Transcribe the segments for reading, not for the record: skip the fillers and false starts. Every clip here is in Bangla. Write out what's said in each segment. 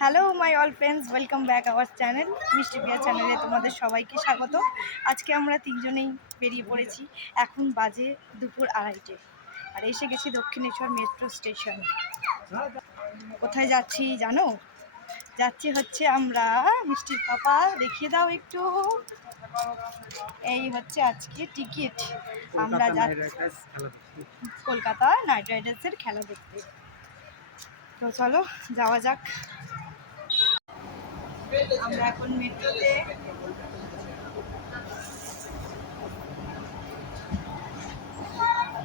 Hello my all friends, welcome back our channel মিষ্টি পিয়া চ্যানেলে তোমাদের সবাইকে স্বাগত। আজকে আমরা তিনজনেই বেরিয়ে পড়েছি। এখন বাজে দুপুর 2:30 আর এসে গেছি দক্ষিণেশ্বর মেট্রো স্টেশন। কোথায় যাচ্ছি জানো? যাচ্ছি হচ্ছে আমরা মিষ্টির পাপা, দেখিয়ে দাও একটু। এই হচ্ছে আজকে টিকিট। আমরা যাচ্ছি কলকাতা নাইট রাইডার্সের খেলা দেখতে। তো চলো যাওয়া যাক। আমরা এখন মেট্রোতে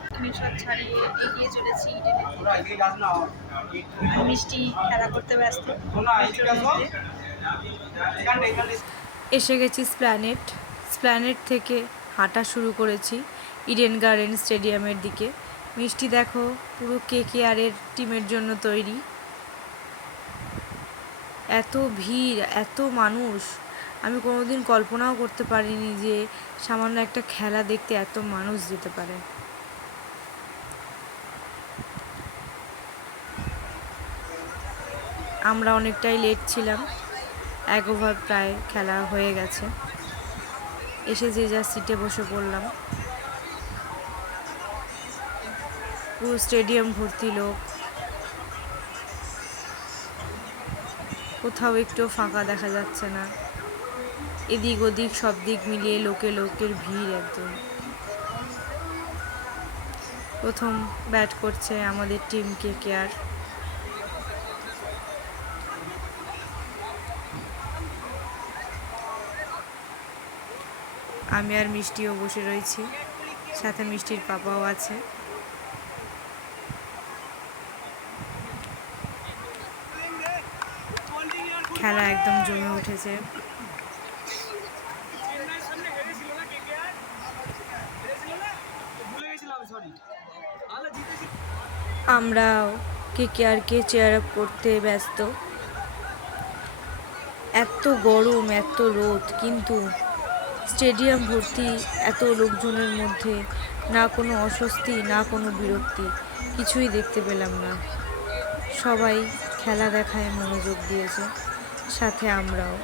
দক্ষিণেশ্বর ছাড়িয়ে এগিয়ে চলেছি ইডেনে। মিষ্টি খেলা করতে ব্যস্ত। এসে গেছি স্প্ল্যানেড। স্প্ল্যানেড থেকে হাঁটা শুরু করেছি ইডেন গার্ডেন স্টেডিয়ামের দিকে। মিষ্টি দেখো পুরো কেকেআরের টিমের জন্য তৈরি। এত ভিড়, এত মানুষ, আমি কোনোদিন কল্পনাও করতে পারিনি যে সামান্য একটা খেলা দেখতে এত মানুষ যেতে পারে। আমরা অনেকটাই লেট ছিলাম, 1 ওভার প্রায় খেলা হয়ে গেছে। এসে যে যার সিটে বসে পড়লাম। পুরো স্টেডিয়াম ভর্তি লোক, কোথাও একটু ফাঁকা দেখা যাচ্ছে না। এদিক ওদিক সব দিক মিলিয়ে লোকের ভিড় একদম। প্রথম ব্যাট করছে আমাদের টিম কেকেআর। আমি আর মিষ্টিও বসে রয়েছি, সাথে মিষ্টির পাপাও আছে। খেলা একদম জমে উঠেছে। আমরাও কেকেআরকে চেয়ার আপ করতে ব্যস্ত। এত গরম, এত রোদ, কিন্তু স্টেডিয়াম ভর্তি এত লোকজনের মধ্যে না কোনো অস্বস্তি, না কোনো বিরক্তি, কিছুই দেখতে পেলাম না। সবাই খেলা দেখায় মনোযোগ দিয়েছে, সাথে আমরাও।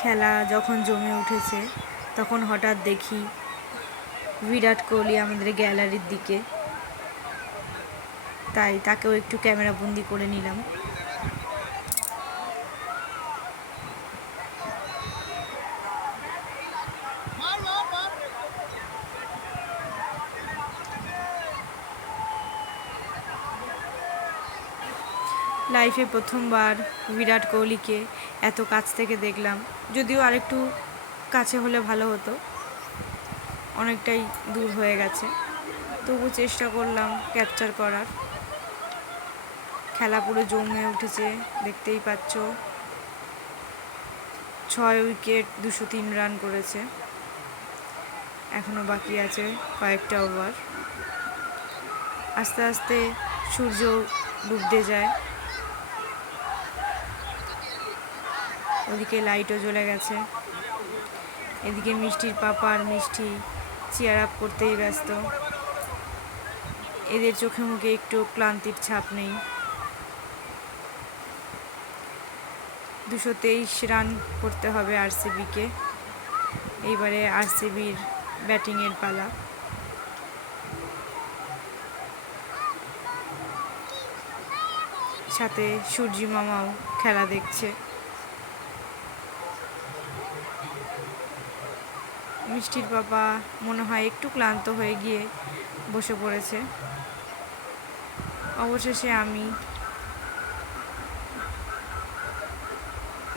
খেলা যখন জমে উঠেছে তখন হঠাৎ দেখি বিরাট কোহলি আমাদের গ্যালারির দিকে, তাই তাকেও একটু ক্যামেরা বন্দি করে নিলাম। লাইফে প্রথমবার বিরাট কোহলিকে এত কাছ থেকে দেখলাম, যদিও আরেকটু কাছে হলে ভালো হতো, অনেকটাই দূর হয়ে গেছে, তবু চেষ্টা করলাম ক্যাপচার করার। খেলা পুরো জমে উঠেছে, দেখতেই পাচ্ছ। 6 উইকেট, 203 রান করেছে। এখনও বাকি আছে কয়েকটা ওভার। আস্তে আস্তে সূর্য ডুবতে যায়, ওদিকে লাইটও জ্বলে গেছে। এদিকে মিষ্টির পাপা আর মিষ্টি চেয়ার আপ করতেই ব্যস্ত। এদের চোখে মুখে একটু ক্লান্তির ছাপ নেই। 223 রান করতে হবে আরসিবিকে। এইবারে আরসিবির ব্যাটিংয়ের পালা। সাথে সূর্যি মামাও খেলা দেখছে। মিষ্টির পাপা মনে হয় একটু ক্লান্ত হয়ে গিয়ে বসে পড়েছে। অবশেষে আমি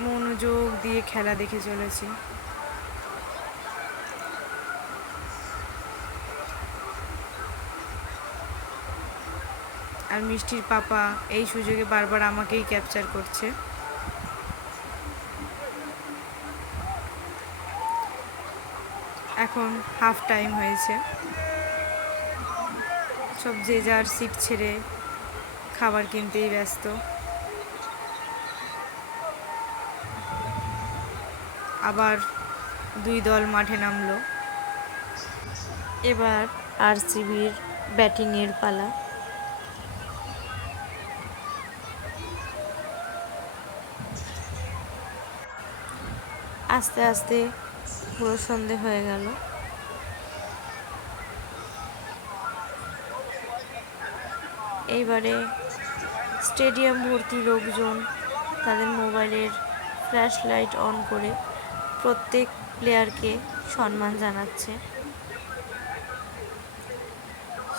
মনোযোগ দিয়ে খেলা দেখে চলেছি। আর মিষ্টির পাপা এই সুযোগে বারবার আমাকেই ক্যাপচার করছে। এখন হাফ টাইম হয়েছে, সব যে যার সিট ছেড়ে খাবার কিনতেই ব্যস্ত। আবার 2 দল মাঠে নামলো। এবার আরসিবির ব্যাটিংয়ের পালা। আস্তে আস্তে পুরো সন্ধে হয়ে গেল। এইবারে স্টেডিয়াম ভর্তি লোকজন তাদের মোবাইলের ফ্ল্যাশ লাইট অন করে প্রত্যেক প্লেয়ারকে সম্মান জানাচ্ছে।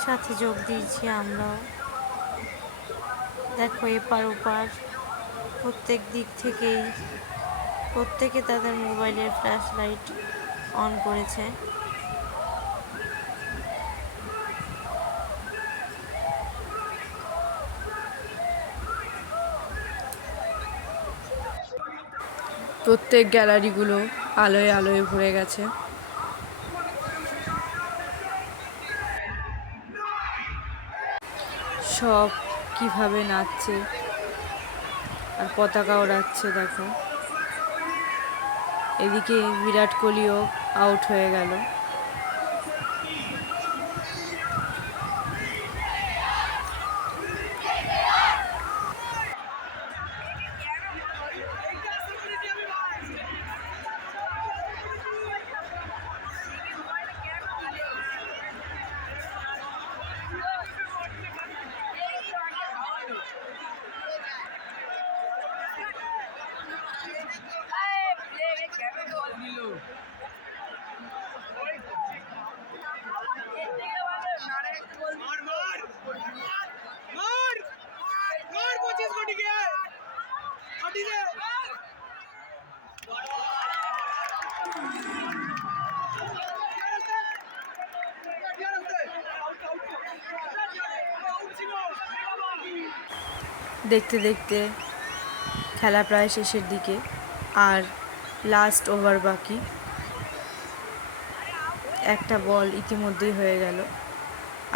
সাথে যোগ দিয়েছি আমরাও। দেখো এপার ওপার প্রত্যেক দিক থেকেই প্রত্যেকে তাদের মোবাইলের ফ্ল্যাশ লাইট অন করেছে। প্রত্যেক গ্যালারিগুলো আলোয় আলোয় ভরে গেছে। সব কিভাবে নাচছে আর পতাকা ওড়াচ্ছে দেখো। এদিকে বিরাট কোহলিও আউট হয়ে গেল। দেখতে দেখতে খেলা প্রায় শেষের দিকে, আর লাস্ট ওভার বাকি। একটা বল ইতিমধ্যেই হয়ে গেল,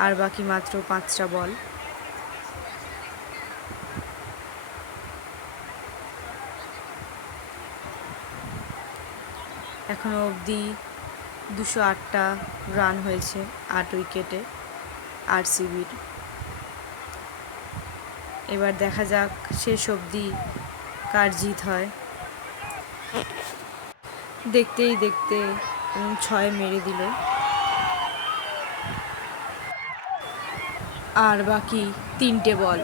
আর বাকি মাত্র 5টা বল। এখনো অবধি 208টা রান হয়েছে 8 উইকেটে আরসিবির। এবার দেখা যাক শেষ অবধি কার জিত হয়। দেখতেই দেখতে 6 মেরে দিল, আর বাকি 3টে বল,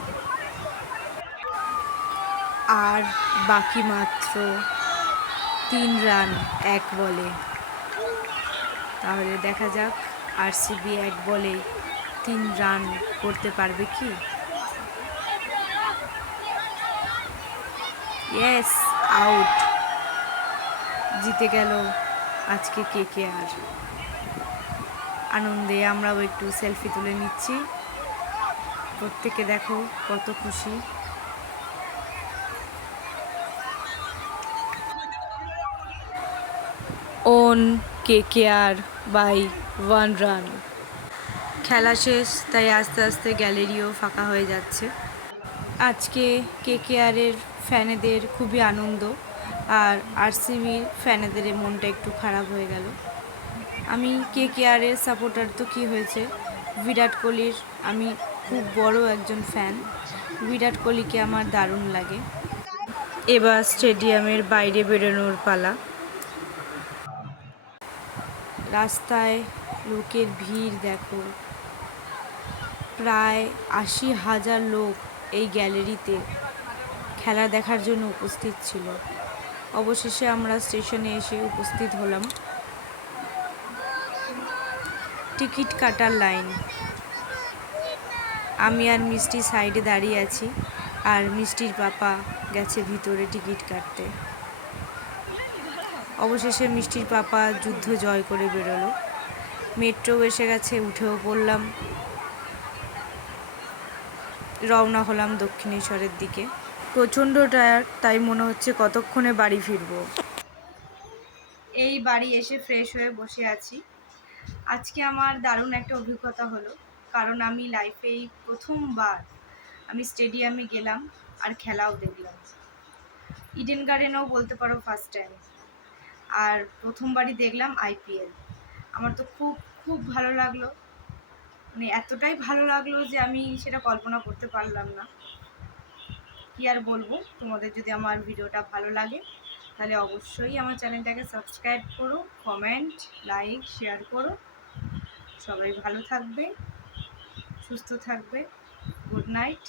আর বাকি মাত্র 3 রান 1 বলে। তাহলে দেখা যাক আরসিবি 1 বলে 3 রান করতে পারবে কি। Yes, out. জিতে গেল আজকে কেকেআর। আনন্দে আমরাও একটু সেলফি তুলে নিচ্ছি। প্রত্যেকে দেখো কত খুশি। Won KKR by 1 run. খেলা শেষ, তাই আস্তে আস্তে গ্যালারিও ফাঁকা হয়ে যাচ্ছে। আজকে কেকেআরের ফ্যানেদের খুবই আনন্দ, আর আরসিবির ফ্যানেদের মনটা একটু খারাপ হয়ে গেল। আমি কেকেআরের সাপোর্টার তো কী হয়েছে, বিরাট কোহলির আমি খুব বড় একজন ফ্যান। বিরাট কোহলিকে আমার দারুণ লাগে। এবার স্টেডিয়ামের বাইরে বেরোনোর পালা। রাস্তায় লোকের ভিড় দেখো, প্রায় 80,000 লোক এই গ্যালারিতে খেলা দেখার জন্য উপস্থিত ছিল। অবশেষে আমরা স্টেশনে এসে উপস্থিত হলাম। টিকিট কাটার লাইন। আমি আর মিষ্টি সাইডে দাঁড়িয়ে আছি, আর মিষ্টির পাপা গেছে ভিতরে টিকিট কাটতে। অবশেষে মিষ্টির পাপা যুদ্ধ জয় করে বেরোলো। মেট্রো এসে গেছে, উঠেও পড়লাম। রওনা হলাম দক্ষিণেশ্বরের দিকে। প্রচণ্ড টায়ার্ড, তাই মনে হচ্ছে কতক্ষণে বাড়ি ফিরবো। এই বাড়ি এসে ফ্রেশ হয়ে বসে আছি। আজকে আমার দারুণ একটা অভিজ্ঞতা হলো, কারণ আমি লাইফেই প্রথমবার আমি স্টেডিয়ামে গেলাম আর খেলাও দেখলাম। ইডেন গার্ডেনেও বলতে পারো ফার্স্ট টাইম, আর প্রথমবারই দেখলাম আইপিএল। আমার তো খুব খুব ভালো লাগলো, মানে এতটাই ভালো লাগলো যে আমি সেটা কল্পনা করতে পারলাম না। কি আর বলবো, তোমাদের যদি আমার ভিডিওটা ভালো লাগে তাহলে অবশ্যই আমার চ্যানেলটাকে সাবস্ক্রাইব করো, কমেন্ট, লাইক, শেয়ার করো। সবাই ভালো থাকবে, সুস্থ থাকবে। Good night,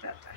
tata.